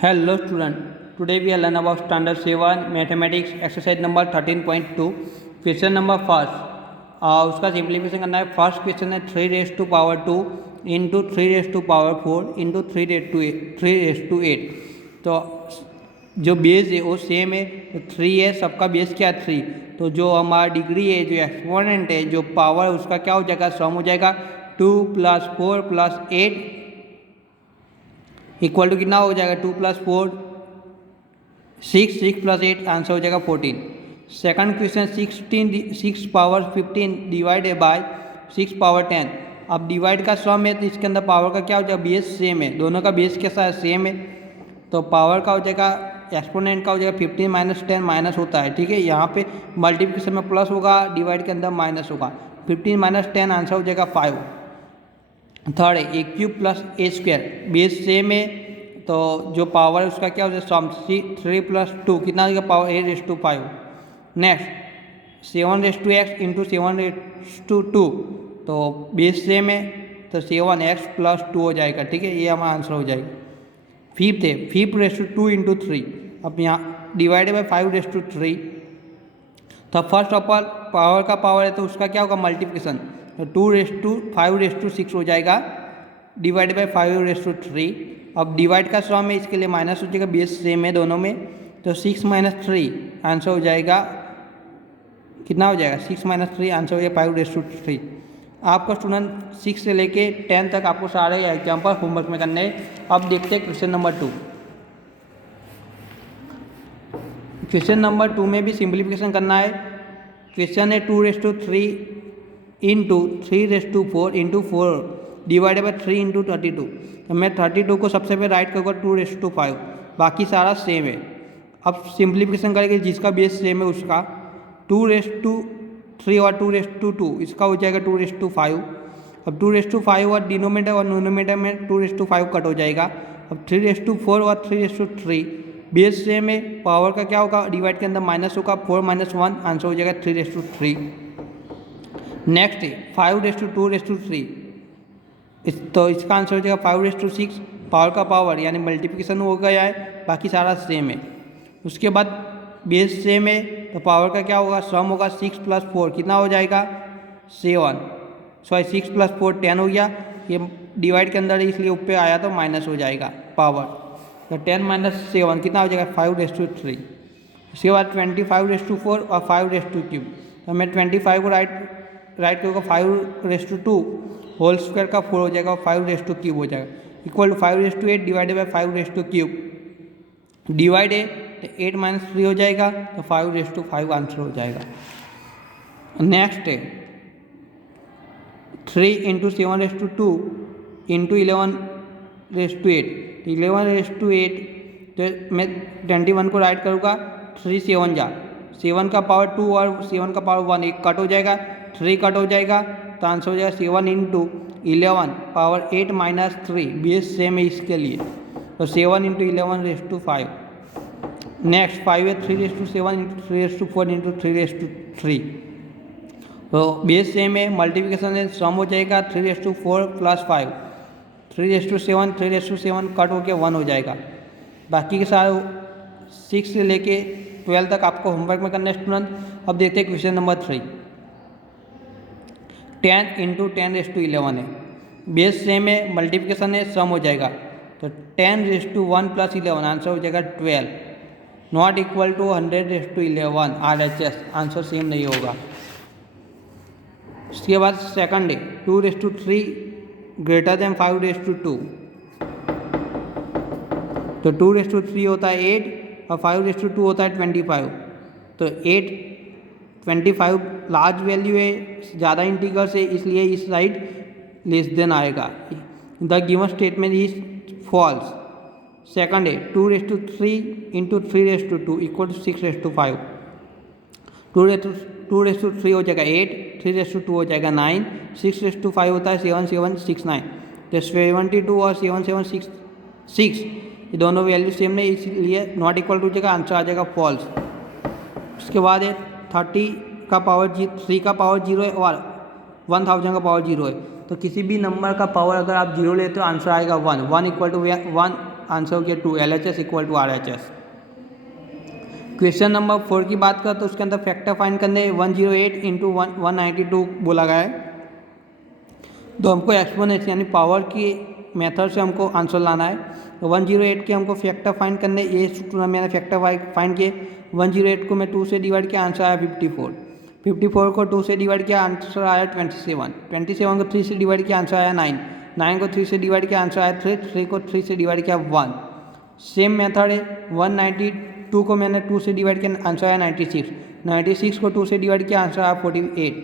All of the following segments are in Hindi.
Hello student, today we will learn about standard 7 mathematics exercise number 13.2 question number first. उसका सिंप्लीफिकेशन करना है। फर्स्ट क्वेश्चन है 3 raise to power 2 into 3 raise to power 4 into 3 raise to 8। तो जो बेस है वो सेम है, तो 3 है, सबका बेस क्या है 3। तो जो हमारा डिग्री है, जो एक्सपोनेंट है, जो पावर उसका क्या हो जाएगा, सम हो जाएगा 2 + 4 + 8 इक्वल टू कितना हो जाएगा 2 + 4 6 6 + 8 आंसर हो जाएगा 14। Second question 6 power 15 divided by 6 power 10। अब डिवाइड का सम है तो इसके अंदर पावर का क्या हो जाएगा, बेस सेम है, दोनों का बेस कैसा है, सेम है। तो पावर का हो जाएगा, एक्सपोनेंट का हो जाएगा 15 - 10 माइनस होता है, ठीक है। यहाँ पे मल्टीप्लिकेशन में प्लस होगा, डिवाइड के अंदर माइनस होगा। 15 - 10 आंसर हो जाएगा 5। थर्ड है a³ + a², बेस सेम है, तो जो पावर है उसका क्या हो जाएगा सम 3 + 2 कितना हो जाएगा power a⁵5। Next 7x into 7/2, तो बेस सेम है, तो 7x + 2 हो जाएगा, ठीक है, ये हमारा आंसर हो जाएगा। फिफ्थ है 5/2 इंटू 3। अब यहाँ डिवाइडेड बाई 5/3। तो फर्स्ट ऑफ ऑल पावर का पावर है तो उसका क्या होगा मल्टीप्लिकेशन, तो 5/6 हो जाएगा डिवाइड बाई 5/3। अब डिवाइड का सम है, इसके लिए माइनस हो जाएगा, बेस सेम है दोनों में, तो 6 - 3 आंसर हो जाएगा, कितना हो जाएगा 6 - 3 आंसर हो जाएगा 5/3। आपका स्टूडेंट 6 से लेके 10 तक आपको सारे एग्जाम्पल होमवर्क में करने हैं। अब देखते हैं क्वेश्चन नंबर 2। क्वेश्चन नंबर 2 में भी सिंप्लीफिकेशन करना है। क्वेश्चन है 2/3 into 3/4 into 4 divided by 3 into 32। तो मैं 32 को सबसे पहले राइट करूँगा 2/5, बाकी सारा सेम है। अब सिंप्लीफिकेशन करेंगे, जिसका बेस सेम है उसका 2/3 और 2/2 इसका हो जाएगा 2/5। अब 2/5 और डिनोमीटर और नोमीनेटर में 2/5 कट हो जाएगा। अब 3/4 और 3/3 बेस सेम है, पावर का क्या होगा, डिवाइड के अंदर माइनस होगा, 4 - 1 आंसर हो जाएगा 3/3। नेक्स्ट है 5/2/3, तो इसका आंसर हो जाएगा 5/6। पावर का पावर यानी मल्टीप्लिकेशन हो गया है, बाकी सारा सेम है। उसके बाद बेस सेम है, तो पावर का क्या होगा, सम होगा 6 + 4 कितना हो जाएगा 7, 6 + 4 10 हो गया। ये डिवाइड के अंदर इसलिए ऊपर आया तो माइनस हो जाएगा पावर, तो 10 - 7 कितना हो जाएगा 5/3। उसके बाद 25/4 और 5/3। तो मैं 25 को राइट करूँगा 5/2 होल स्क्वायर का 4 हो जाएगा और 5/3 हो जाएगा, equal to 5/8 divided by 5/3। Divide है तो 8 - 3 हो जाएगा, तो 5/5 आंसर हो जाएगा। नेक्स्ट है 3 इंटू 7/2 इंटू 11/8। तो 11/8, तो मैं 21 को राइट करूँगा 3 7 जा 7 का पावर 2 और 7 का पावर 1 एक कट हो जाएगा, 3 कट हो जाएगा, तो आंसर हो जाएगा 7 इंटू 11 पावर 8 - 3 बेस सेम है इसके लिए, तो 7 इंटू 11/5। नेक्स्ट 5 है 3/7 इंटू 3/4 इंटू 3/3। तो बेस सेम है, मल्टीप्लिकेशन है, सम हो जाएगा 3/4 + 5 3/7 3/7 कट होकर 1 हो जाएगा। बाकी के सारे 6 से लेके 12 तक आपको होमवर्क में करना है स्टूडेंट। अब देखते हैं क्वेश्चन नंबर 3। 10 इंटू 10/11 है, बेस सेम है, मल्टीप्लिकेशन है, सम हो जाएगा, तो 10/1 + 11 आंसर हो जाएगा 12। Not equal to 100/11 RHS, answer same नहीं होगा। उसके बाद सेकंड है 2/3 ग्रेटर देन 5/2। तो 2/3 होता है 8 और 5/2 होता है 25। तो 8 25 लार्ज वैल्यू है, ज़्यादा इंटीग्रल है, इसलिए इस साइड लेस देन आएगा। The given statement is false. Second है 2/3 इंटू 3/2 इक्वल टू 6/5। 2/3 हो जाएगा 8, 3/2 हो जाएगा 9, 6/5 होता है 7 7 6 9। तो 72 और 7 7 6 ये दोनों वैल्यू सेम नहीं, इसलिए नॉट इक्वल टू जाएगा, आंसर आ जाएगा फॉल्स। उसके बाद है 30 का पावर 3 का पावर 0 है और 1000 का पावर 0 है, तो किसी भी नंबर का पावर अगर आप 0 लेते हो आंसर आएगा 1 इक्वल टू 1 आंसर हो गया 2, LHS equal to RHS। Question number 4 की बात करें तो उसके अंदर फैक्टर फाइंड करने 108 इंटू 192 बोला गया है। तो हमको एक्सपोनेंशियल यानी पावर की मेथड से हमको आंसर लाना है। तो 108 के हमको फैक्टर फाइंड करने, ये सूत्र मैंने फैक्टर फाइंड किए। 108 को मैं 2 से डिवाइड किया, आंसर आया 54। 54 को 2 से डिवाइड किया, आंसर आया 27। 27 को 3 से डिवाइड किया, आंसर आया 9। 9 को 3 से डिवाइड किया, आंसर आया 3। 3 को 3 से डिवाइड किया 1। सेम मेथड है। 192 को मैंने 2 से डिवाइड किया, आंसर आया 96। 96 को 2 से डिवाइड किया, आंसर आया 48।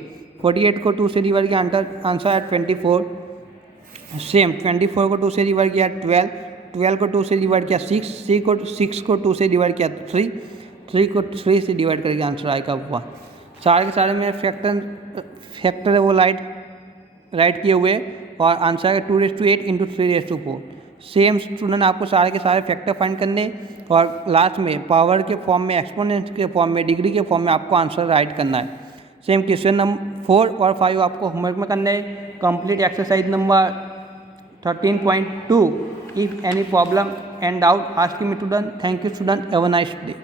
48 को 2 से डिवाइड किया, आंसर आया 24। सेम 24 को 2 से डिवाइड किया 12। 12 को 2 से डिवाइड किया 6। 6 को 2 से डिवाइड किया 3। 3 को 3 से डिवाइड करके आंसर आएगा 1। सारे के सारे मेरे फैक्टर है वो राइट किए हुए, और आंसर आएगा 2/8 इंटू 3/4। सेम स्टूडेंट आपको सारे के सारे फैक्टर फाइंड करने, और लास्ट में पावर के फॉर्म में, एक्सपोनेंट के फॉर्म में, डिग्री के फॉर्म में आपको आंसर राइट करना है। सेम क्वेश्चन नंबर 4 और 5 आपको होमवर्क में करने। Complete exercise number 13.2। If any problem and doubt ask me student. Thank you student, have a nice day.